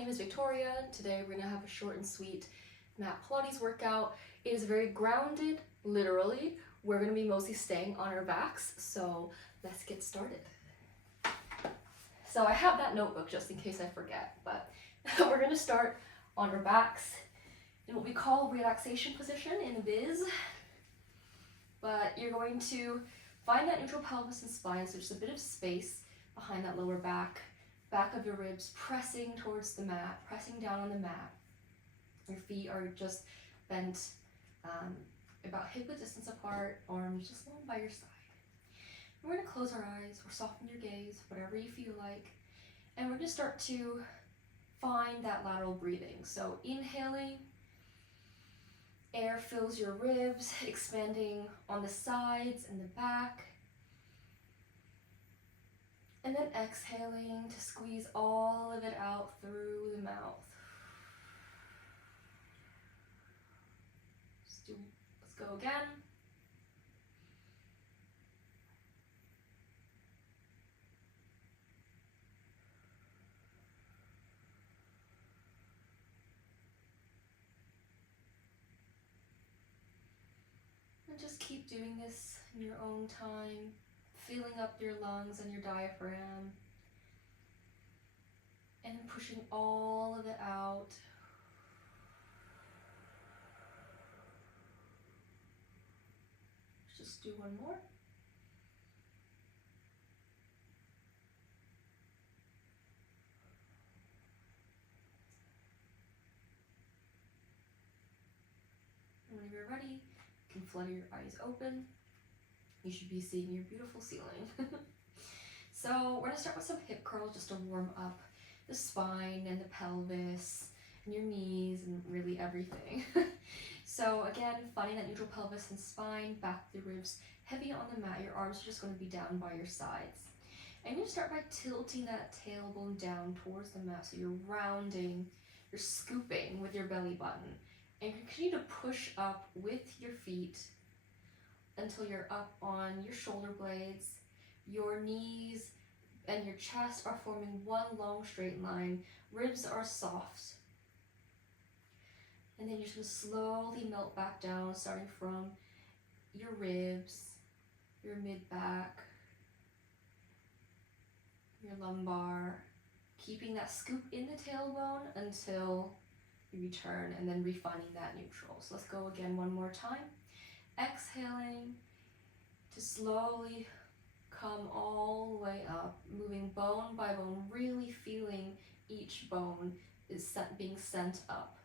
name is Victoria. Today we're going to have a short and sweet mat Pilates workout. It is very grounded, literally. We're going to be mostly staying on our backs, so let's get started. So I have that notebook just in case I forget, but we're going to start on our backs in what we call relaxation position in the biz. But you're going to find that neutral pelvis and spine, so just a bit of space behind that lower back of your ribs, pressing towards the mat, pressing down on the mat. Your feet are just bent about hip-width distance apart, arms just along by your side. We're going to close our eyes or soften your gaze, whatever you feel like, and we're going to start to find that lateral breathing. So inhaling, air fills your ribs, expanding on the sides and the back. And then exhaling to squeeze all of it out through the mouth. Let's go again. And just keep doing this in your own time, filling up your lungs and your diaphragm, and pushing all of it out. Just do one more. And when you're ready, you can flutter your eyes open. You should be seeing your beautiful ceiling. So we're going to start with some hip curls just to warm up the spine and the pelvis and your knees and really everything. So again, finding that neutral pelvis and spine, back of the ribs heavy on the mat. Your arms are just going to be down by your sides. And you start by tilting that tailbone down towards the mat. So you're rounding, you're scooping with your belly button. And you continue to push up with your feet until you're up on your shoulder blades. Your knees and your chest are forming one long straight line. Ribs are soft. And then you're just going to slowly melt back down, starting from your ribs, your mid-back, your lumbar, keeping that scoop in the tailbone until you return, and then refining that neutral. So let's go again one more time. Exhaling to slowly come all the way up, moving bone by bone, really feeling each bone is being sent up.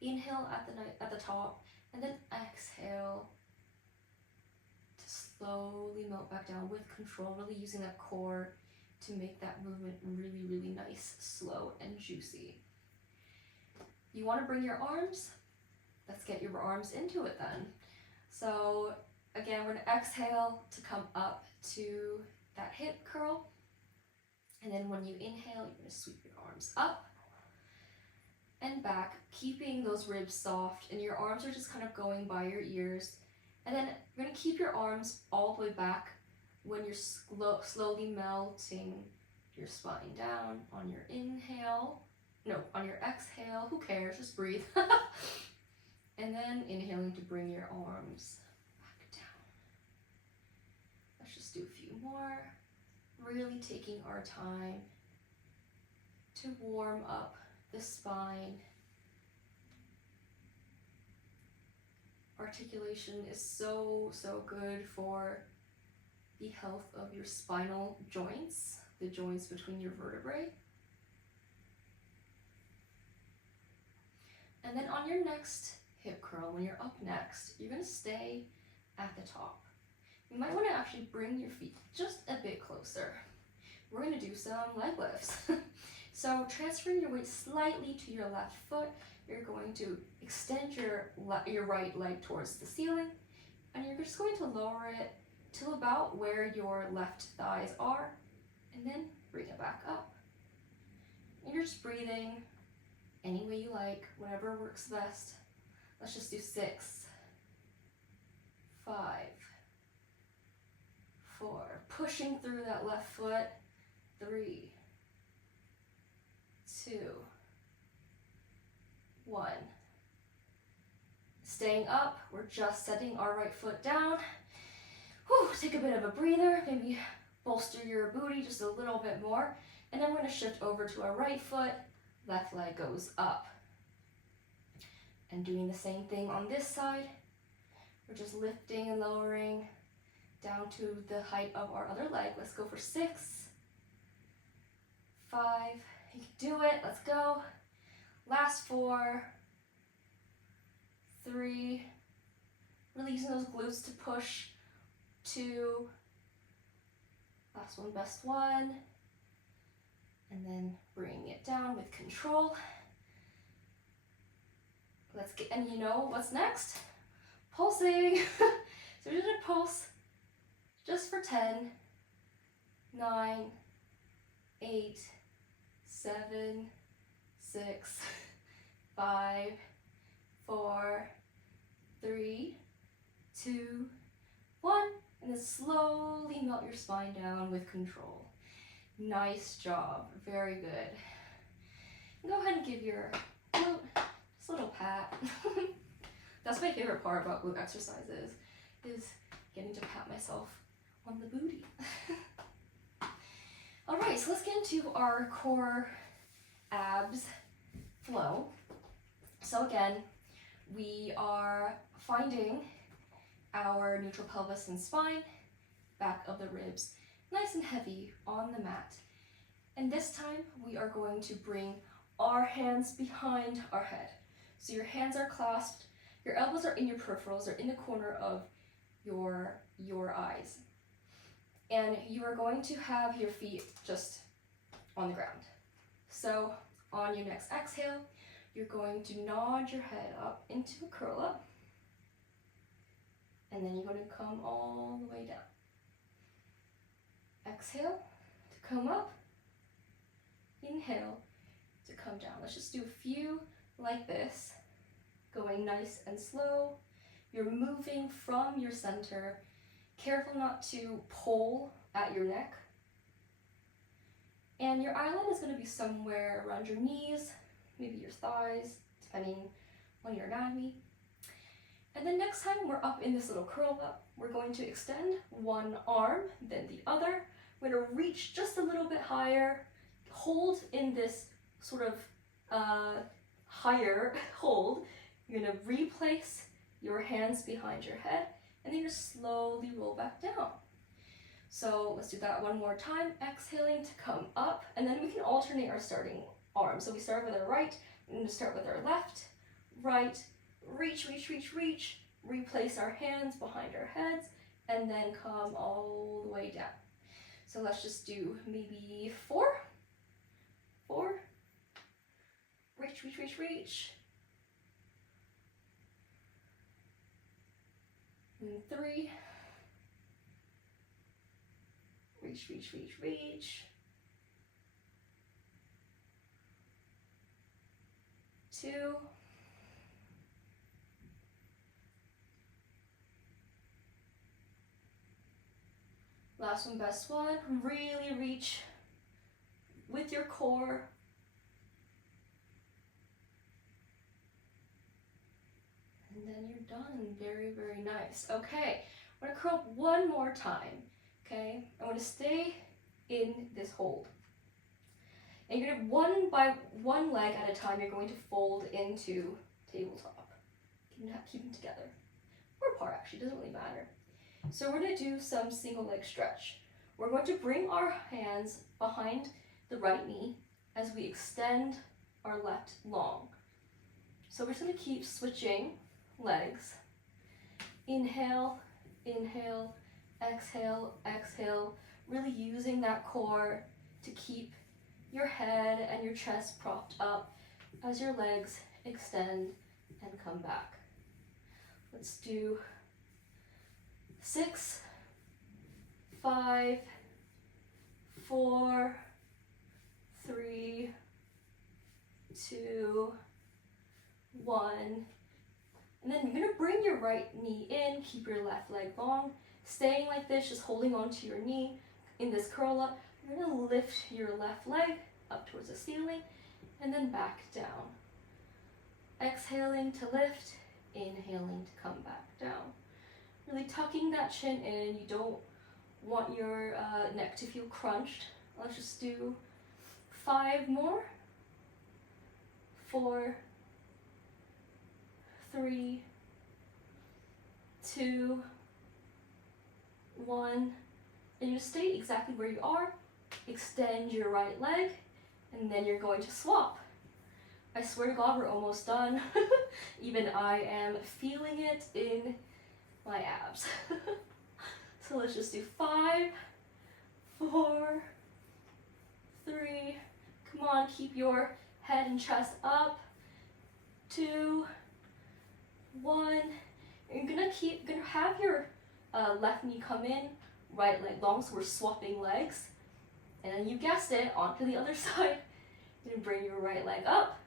Inhale at the top, and then exhale to slowly melt back down with control, really using that core to make that movement really, really nice, slow, and juicy. You want to bring your arms? Let's get your arms into it then. So again, we're going to exhale to come up to that hip curl. And then when you inhale, you're going to sweep your arms up and back, keeping those ribs soft, and your arms are just kind of going by your ears. And then you're going to keep your arms all the way back when you're slowly melting your spine down on your inhale. No, on your exhale, who cares, just breathe. And then inhaling to bring your arms back down. Let's just do a few more. Really taking our time to warm up the spine. Articulation is so good for the health of your spinal joints, the joints between your vertebrae. And then on your next hip curl, when you're up next, you're going to stay at the top. You might want to actually bring your feet just a bit closer. We're going to do some leg lifts. So transferring your weight slightly to your left foot, you're going to extend your right leg towards the ceiling, and you're just going to lower it till about where your left thighs are, and then bring it back up. And you're just breathing any way you like, whatever works best. Let's just do 6, 5, 4. Pushing through that left foot. 3, 2, 1. Staying up, we're just setting our right foot down. Whew, take a bit of a breather, maybe bolster your booty just a little bit more. And then we're going to shift over to our right foot, left leg goes up. And doing the same thing on this side. We're just lifting and lowering down to the height of our other leg. Let's go for 6, 5, you can do it, let's go. Last 4, 3, really using those glutes to push. 2, last one, best 1, and then bring it down with control. Let's get, and you know what's next? Pulsing. So we're gonna pulse just for 10, 9, 8, 7, 6, 5, 4, 3, 2, 1, and then slowly melt your spine down with control. Nice job, very good. Go ahead and give your glute just a little pat. That's my favorite part about glute exercises, is getting to pat myself on the booty. All right, so let's get into our core abs flow. So again, we are finding our neutral pelvis and spine, back of the ribs, nice and heavy on the mat. And this time we are going to bring our hands behind our head. So your hands are clasped, your elbows are in your peripherals, they're in the corner of your eyes. And you are going to have your feet just on the ground. So on your next exhale, you're going to nod your head up into a curl up. And then you're going to come all the way down. Exhale to come up. Inhale to come down. Let's just do a few like this, going nice and slow. You're moving from your center. Careful not to pull at your neck. And your eye line is going to be somewhere around your knees, maybe your thighs, depending on your anatomy. And then next time we're up in this little curl up, we're going to extend one arm, then the other. We're going to reach just a little bit higher, hold in this sort of higher hold. You're going to replace your hands behind your head, and then you slowly roll back down. So let's do that one more time. Exhaling to come up, and then we can alternate our starting arms. So we start with our right, and then start with our left, right, reach, reach, reach, reach, replace our hands behind our heads, and then come all the way down. So let's just do maybe 4, reach, reach, reach, reach, and 3, reach, reach, reach, reach, 2, last one, best 1. Really reach with your core. And then you're done. Very, very nice. Okay, I'm gonna curl up one more time. Okay, I want to stay in this hold. And you're gonna, one by one leg at a time, you're going to fold into tabletop. Keep them together. Or apart, actually, doesn't really matter. So we're going to do some single leg stretch. We're going to bring our hands behind the right knee as we extend our left long. So we're just going to keep switching legs. Inhale, inhale, exhale, exhale. Really using that core to keep your head and your chest propped up as your legs extend and come back. Let's do 6, 5, 4, 3, 2, 1. And then you're going to bring your right knee in, keep your left leg long, staying like this, just holding onto your knee in this curl up. You're going to lift your left leg up towards the ceiling and then back down. Exhaling to lift, inhaling to come back down. Really tucking that chin in. You don't want your neck to feel crunched. Let's just do 5 more. 4, 3, 2, 1. And you stay exactly where you are. Extend your right leg, and then you're going to swap. I swear to God, we're almost done. Even I am feeling it in my abs. So let's just do 5, 4, 3. Come on, keep your head and chest up. 2, 1. You're gonna have your left knee come in, right leg long, so we're swapping legs. And then you guessed it, onto the other side. You're gonna bring your right leg up,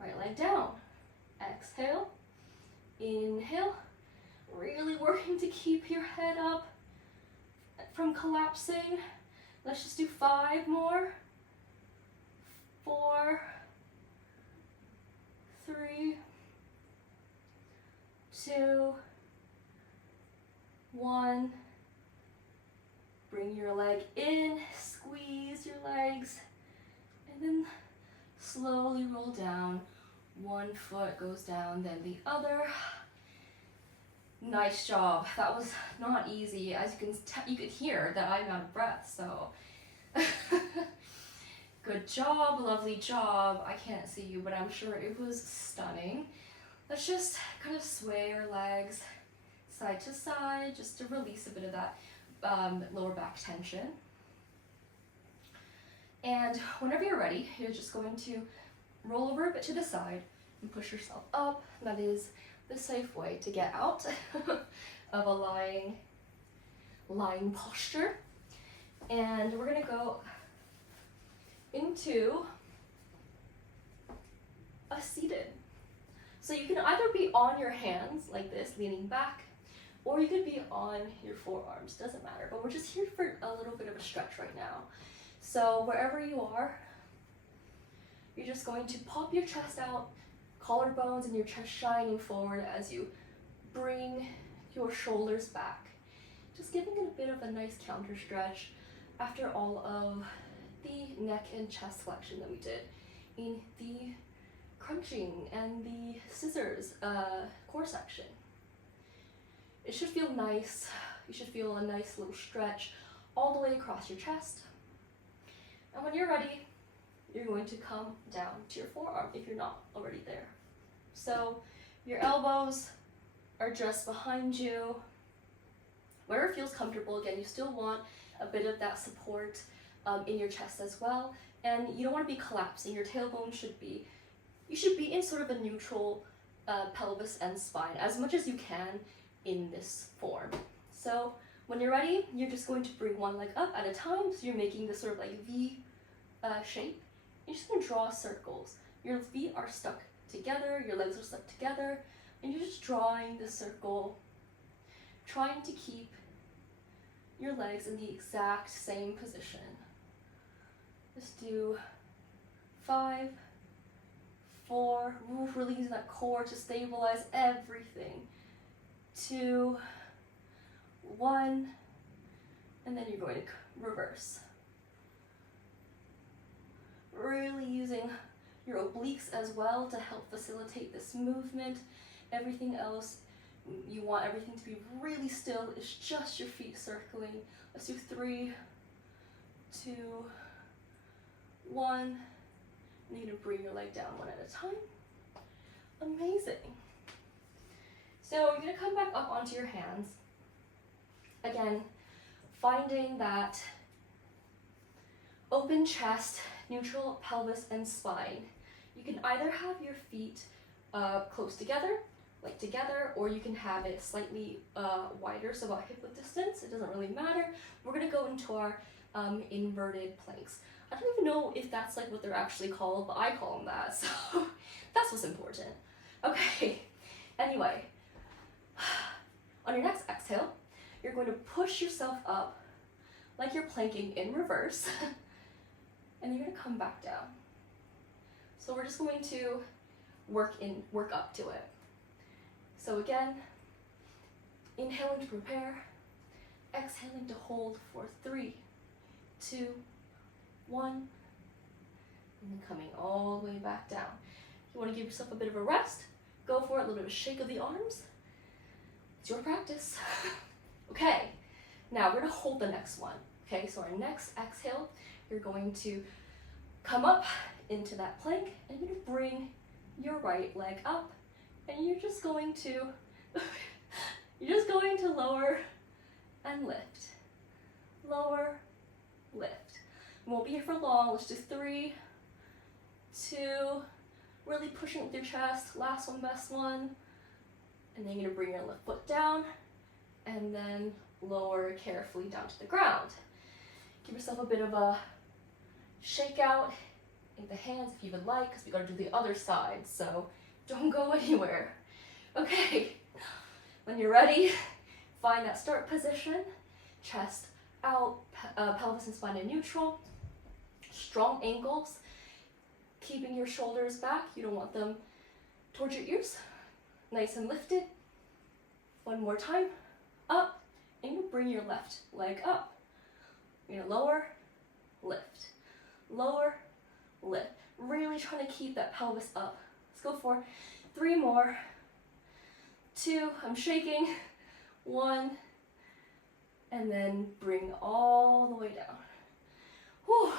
right leg down. Exhale, inhale. Really working to keep your head up from collapsing. Let's just do 5 more. 4, 3, 2, 1. Bring your leg in, squeeze your legs, and then slowly roll down. One foot goes down, then the other. Nice job. That was not easy. As you could hear that I'm out of breath, so good job, lovely job. I can't see you, but I'm sure it was stunning. Let's just kind of sway our legs side to side just to release a bit of that lower back tension. And whenever you're ready, you're just going to roll over a bit to the side and push yourself up. That is the safe way to get out of a lying posture. And we're gonna go into a seated. So you can either be on your hands like this, leaning back, or you could be on your forearms, doesn't matter. But we're just here for a little bit of a stretch right now. So wherever you are, you're just going to pop your chest out, collarbones and your chest shining forward as you bring your shoulders back. Just giving it a bit of a nice counter stretch after all of the neck and chest flexion that we did in the crunching and the scissors core section. It should feel nice. You should feel a nice little stretch all the way across your chest. And when you're ready, you're going to come down to your forearm if you're not already there. So your elbows are just behind you. Wherever feels comfortable. Again, you still want a bit of that support in your chest as well. And you don't want to be collapsing. Your tailbone you should be in sort of a neutral pelvis and spine as much as you can in this form. So when you're ready, you're just going to bring one leg up at a time. So you're making this sort of like V shape. You're just going to draw circles. Your feet are stuck together, your legs are stuck together, and you're just drawing the circle, trying to keep your legs in the exact same position. Just do 5, 4, really using that core to stabilize everything. 2, 1, and then you're going to reverse. Really using your obliques as well to help facilitate this movement. Everything else, you want everything to be really still. It's just your feet circling. Let's do 3, 2, 1. And you're gonna bring your leg down one at a time. Amazing. So you're gonna come back up onto your hands. Again, finding that open chest, neutral pelvis and spine. You can either have your feet close together, like together, or you can have it slightly wider, so about hip width distance. It doesn't really matter. We're gonna go into our inverted planks. I don't even know if that's like what they're actually called, but I call them that, so that's what's important. Okay, anyway, on your next exhale, you're going to push yourself up like you're planking in reverse, and you're going to come back down. So we're just going to work up to it. So again, inhaling to prepare, exhaling to hold for 3, 2, 1, and then coming all the way back down. If you want to give yourself a bit of a rest, go for it, a little bit of a shake of the arms. It's your practice. Okay, now we're gonna hold the next one. Okay, so our next exhale, you're going to come up into that plank and you're gonna bring your right leg up and you're just going to lower and lift. Lower, lift. We won't be here for long. Let's do 3, 2, really pushing with your chest. Last one, best one. And then you're gonna bring your left foot down and then lower carefully down to the ground. Give yourself a bit of a shake out in the hands if you would like, because we gotta do the other side, so don't go anywhere. Okay, when you're ready, find that start position, chest out, pelvis and spine in neutral, strong ankles, keeping your shoulders back. You don't want them towards your ears. Nice and lifted. One more time, up, and you bring your left leg up. You're gonna lower, lift, lower, lift. Really trying to keep that pelvis up. Let's go for 3 more. 2, I'm shaking. 1, and then bring all the way down. Whew.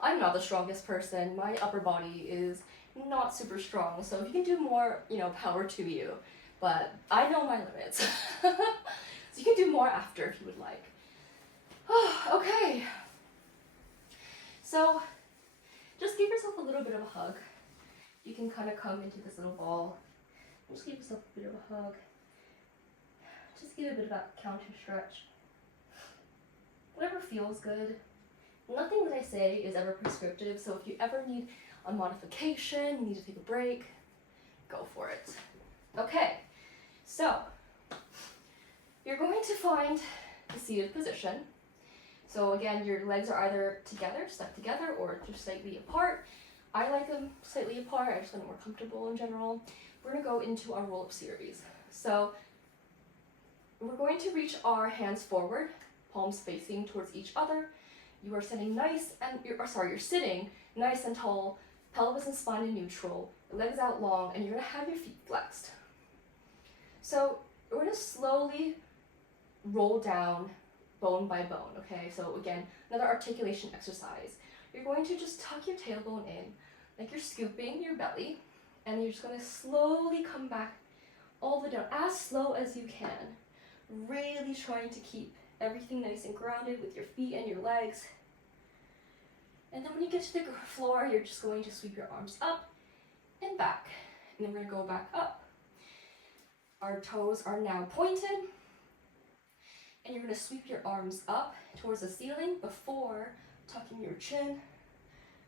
I'm not the strongest person. My upper body is not super strong, so if you can do more, power to you. But I know my limits. So you can do more after if you would like. Okay. So just give yourself a little bit of a hug. You can kind of come into this little ball. Just give yourself a bit of a hug. Just give a bit of that counter stretch. Whatever feels good. Nothing that I say is ever prescriptive, so if you ever need a modification, you need to take a break, go for it. Okay, so you're going to find the seated position. So again, your legs are either together, stuck together, or just slightly apart. I like them slightly apart. I just find it more comfortable in general. We're going to go into our roll-up series. So we're going to reach our hands forward, palms facing towards each other. You are sitting nice and you're sitting nice and tall, pelvis and spine in neutral, legs out long, and you're going to have your feet flexed. So we're going to slowly roll down bone by bone, okay? So again, another articulation exercise. You're going to just tuck your tailbone in, like you're scooping your belly, and you're just going to slowly come back all the way down, as slow as you can. Really trying to keep everything nice and grounded with your feet and your legs. And then when you get to the floor, you're just going to sweep your arms up and back. And then we're going to go back up. Our toes are now pointed. And you're going to sweep your arms up towards the ceiling before tucking your chin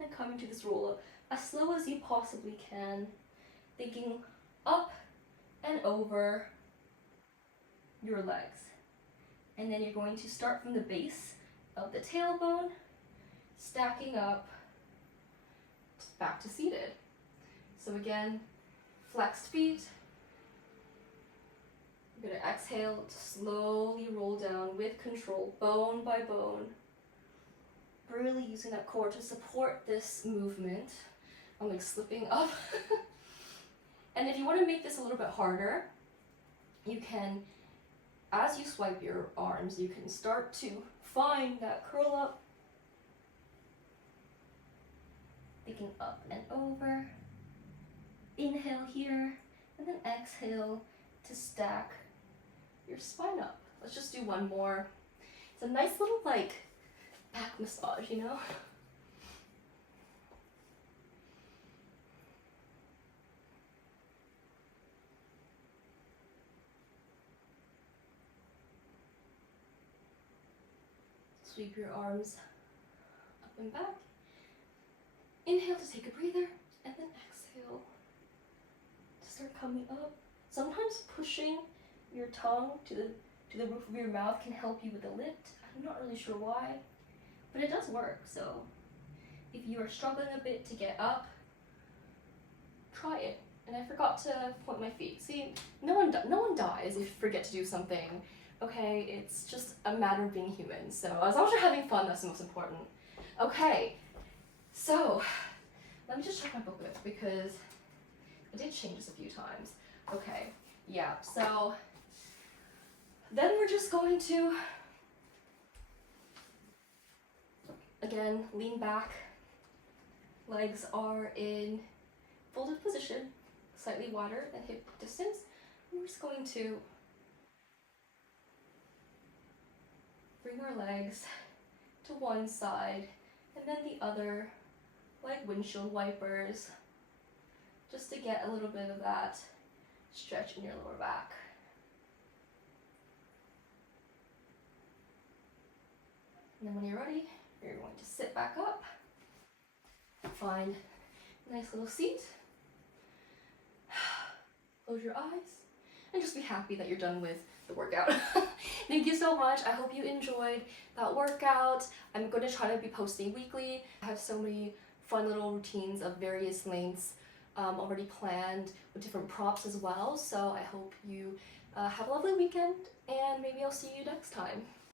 and coming to this roll up as slow as you possibly can, thinking up and over your legs. And then you're going to start from the base of the tailbone, stacking up back to seated. So again, flexed feet. You're going to exhale to slowly roll down with control, bone by bone. Really using that core to support this movement. I'm like slipping up. And if you want to make this a little bit harder, you can, as you swipe your arms, you can start to find that curl up. Thinking up and over. Inhale here, and then exhale to stack your spine up. Let's just do one more. It's a nice little back massage, Sweep your arms up and back. Inhale to take a breather, and then exhale to start coming up. Sometimes pushing your tongue to the roof of your mouth can help you with the lift. I'm not really sure why, but it does work. So if you are struggling a bit to get up, try it. I forgot to point my feet. See, no one dies if you forget to do something. Okay, it's just a matter of being human. So as long as you're having fun, that's the most important. Okay, so let me just check my booklet because I did change this a few times. Okay, yeah, so then we're just going to, again, lean back. Legs are in folded position, slightly wider than hip distance. And we're just going to bring our legs to one side and then the other, like windshield wipers, just to get a little bit of that stretch in your lower back. And then when you're ready, you're going to sit back up, find a nice little seat, close your eyes, and just be happy that you're done with the workout. Thank you so much. I hope you enjoyed that workout. I'm going to try to be posting weekly. I have so many fun little routines of various lengths already planned with different props as well. So I hope you have a lovely weekend, and maybe I'll see you next time.